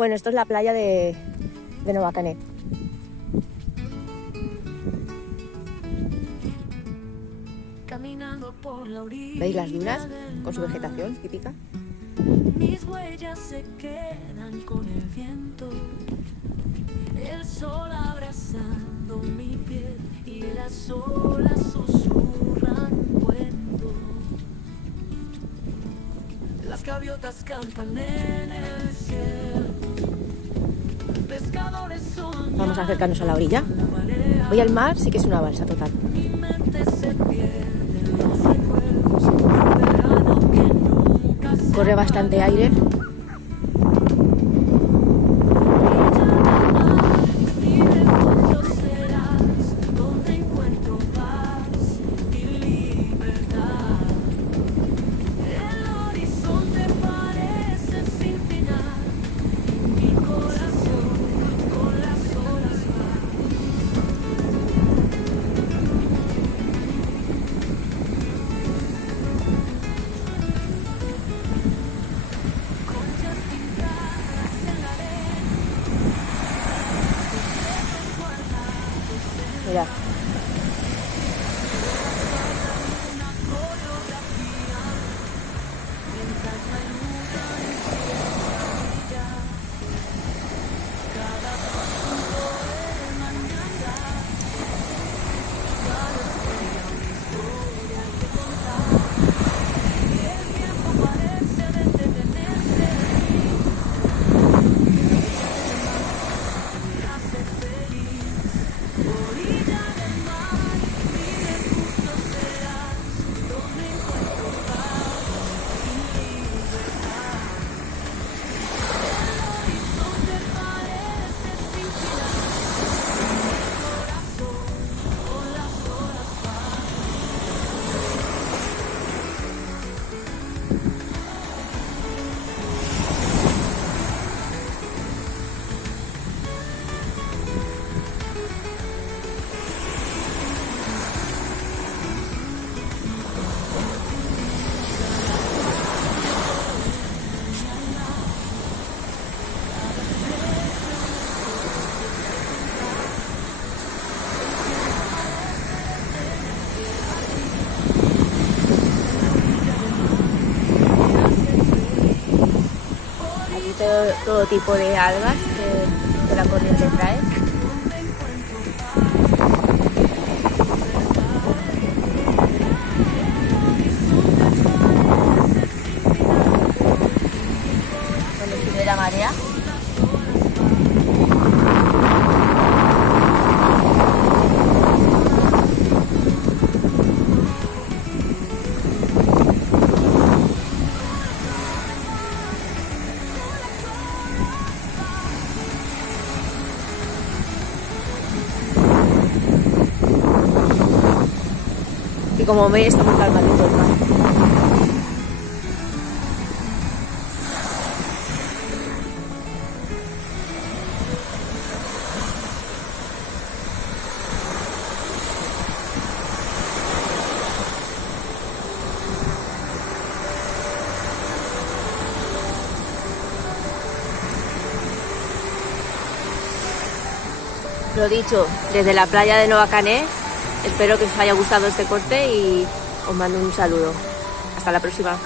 Bueno, esto es la playa de Nova Canet. ¿Veis las dunas con su vegetación típica? Mis huellas se quedan con el viento, el sol abrazando mi piel y las olas susurran un cuento. Las gaviotas cantan en el cielo. Pescadores son. Vamos a acercarnos a la orilla. Voy al mar, sí que es una balsa total. Mi mente se pierde en los recuerdos del verano que nunca se Corre bastante aire. Mi refugio serás, donde encuentro paz y libertad. El horizonte parece sin final, y mi corazón con las olas va. Conchas pintadas en la arena, secretos guardados en Mira, una coreografía, mientras la luna empieza a brillar. Cada paso de mañana, cada estrella una historia que contar. Y el tiempo parece detenerse y me hace feliz. Orilla del mar, mi refugio serás, donde encuentro paz y libertad. El horizonte parece sin final, mi corazón con las olas va. aquí todo tipo de algas que la corriente trae. Cuando sube la marea. Y como veis está muy calmadito el mar. Lo dicho, desde la playa de Nova Canet, espero que os haya gustado este corte y os mando un saludo. Hasta la próxima.